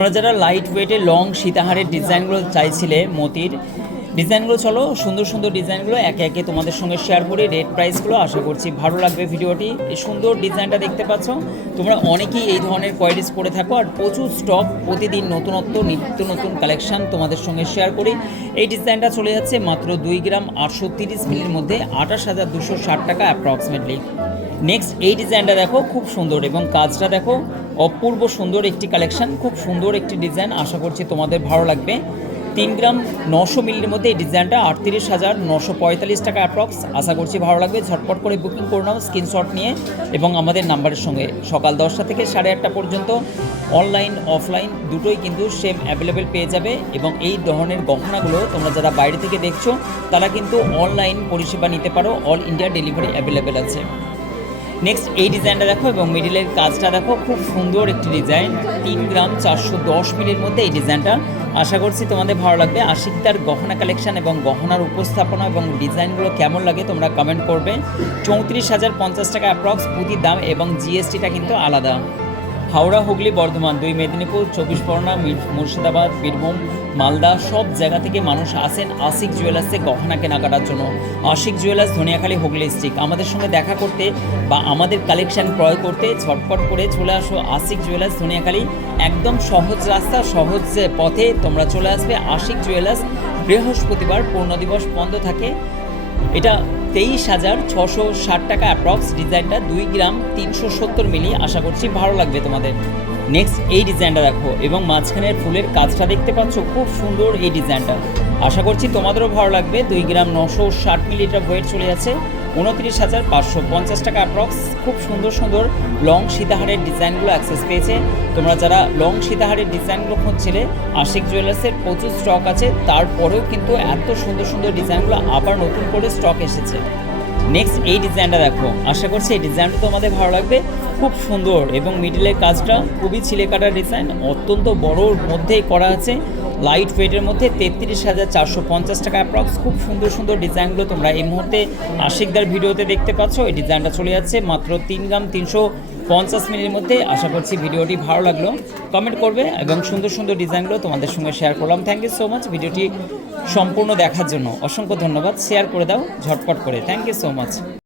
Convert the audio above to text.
তোমরা যারা light ওয়েটে long সীতাহারের ডিজাইনগুলো চাইছিলে মতির ডিজাইনগুলো, চলো সুন্দর সুন্দর ডিজাইনগুলো একে একে তোমাদের সঙ্গে শেয়ার করি। রেট প্রাইসগুলো আশা করছি ভালো লাগবে ভিডিওটি। এই সুন্দর ডিজাইনটা দেখতে পাচ্ছ, তোমরা অনেকেই এই ধরনের কোয়ারিজ করে থাকো, আর প্রচুর স্টক, প্রতিদিন নতুনত্ব নিত্য নতুন কালেকশান তোমাদের সঙ্গে শেয়ার করি। এই ডিজাইনটা চলে যাচ্ছে মাত্র 2 গ্রাম 830 মিলির মধ্যে 28,260 টাকা অ্যাপ্রক্সিমেটলি। নেক্সট এই ডিজাইনটা দেখো, খুব সুন্দর এবং কাজটা দেখো অপূর্ব সুন্দর একটি কালেকশান, খুব সুন্দর একটি ডিজাইন, আশা করছি তোমাদের ভালো লাগবে। 3 গ্রাম 900 মিলির মধ্যে এই ডিজাইনটা 38,945 টাকা অ্যাপ্রক্স, আশা করছি ভালো লাগবে। ঝটপট করে বুকিং করে নাও স্ক্রিনশট নিয়ে এবং আমাদের নাম্বারের সঙ্গে। সকাল 10টা থেকে 8:30 পর্যন্ত অনলাইন অফলাইন দুটোই কিন্তু সেম অ্যাভেলেবেল পেয়ে যাবে। এবং এই ধরনের গহনাগুলো তোমরা যারা বাইরে থেকে দেখছো তারা কিন্তু অনলাইন পরিষেবা নিতে পারো, অল ইন্ডিয়া ডেলিভারি অ্যাভেলেবেল আছে। নেক্সট এই ডিজাইনটা দেখো এবং মিডিলের কাজটা দেখো, খুব সুন্দর একটি ডিজাইন। 3 গ্রাম 410 মিলির মধ্যে এই ডিজাইনটা, আশা করছি তোমাদের ভালো লাগবে। আশিকদার গহনা কালেকশন এবং গহনার উপস্থাপনা এবং ডিজাইনগুলো কেমন লাগে তোমরা কমেন্ট করবে। 34,050 টাকা অ্যাপ্রক্স প্রতি দাম এবং জিএসটিটা কিন্তু আলাদা। হাওড়া, হুগলি, বর্ধমান, 2 মেদিনীপুর, 24 পরগনা, মুর্শিদাবাদ, বীরভূম, মালদা সব জায়গা থেকে মানুষ আসেন আশিক জুয়েলার্সে গহনা কেনাকাটার জন্য। Ashik jewellers, Dhaniakhali, Hooghly district. আমাদের সঙ্গে দেখা করতে বা আমাদের কালেকশান ক্রয় করতে ঝটপট করে চলে আসো আশিক জুয়েলার্স, ধনিয়াখালী। একদম সহজ রাস্তা, সহজ পথে তোমরা চলে আসবে আশিক জুয়েলার্স। বৃহস্পতিবার পূর্ণ দিবস বন্ধ থাকে। এটা 23,660 টাকা অ্যাপ্রক্স। ডিজাইনটা 2 গ্রাম 370 মিলি, আশা করছি ভালো লাগবে তোমাদের। নেক্সট এই ডিজাইনটা দেখো এবং মাঝখানের ফুলের কাজটা দেখতে পাচ্ছ, খুব সুন্দর এই ডিজাইনটা, আশা করছি তোমাদেরও ভালো লাগবে। 2 গ্রাম 960 মিলি এটা ওয়েট চলে যাচ্ছে 29,550 টাকা অ্যাপ্রক্স। খুব সুন্দর সুন্দর লং সীতাহারের ডিজাইনগুলো অ্যাক্সেস পেয়েছে। তোমরা যারা লং সীতাহারের ডিজাইনগুলো খুঁজছিলে, আশিক জুয়েলার্সের প্রচুর স্টক আছে, তারপরেও কিন্তু এত সুন্দর সুন্দর ডিজাইনগুলো আবার নতুন করে স্টক এসেছে। নেক্সট এই ডিজাইনটা দেখো, আশা করছি এই ডিজাইনটা তোমাদের ভালো লাগবে। খুব সুন্দর এবং মিডিলের কাজটা খুবই ছিলে কাটার ডিজাইন, অত্যন্ত বড়োর মধ্যেই করা আছে, লাইট ওয়েটের মধ্যে 33,450 টাকা অ্যাপ্রক্স। খুব সুন্দর সুন্দর ডিজাইনগুলো তোমরা এই মুহূর্তে আশিকদার ভিডিওতে দেখতে পাচ্ছ। এই ডিজাইনটা চলে যাচ্ছে মাত্র 3 গ্রাম 350 মিলির মধ্যে। আশা করছি ভিডিওটি ভালো লাগলো, কমেন্ট করবে এবং সুন্দর সুন্দর ডিজাইনগুলো তোমাদের সঙ্গে শেয়ার করলাম। থ্যাংক ইউ সো মাচ ভিডিওটি সম্পূর্ণ দেখার জন্য, অসংখ্য ধন্যবাদ। শেয়ার করে দাও ঝটপট করে, থ্যাংক ইউ সো মাচ।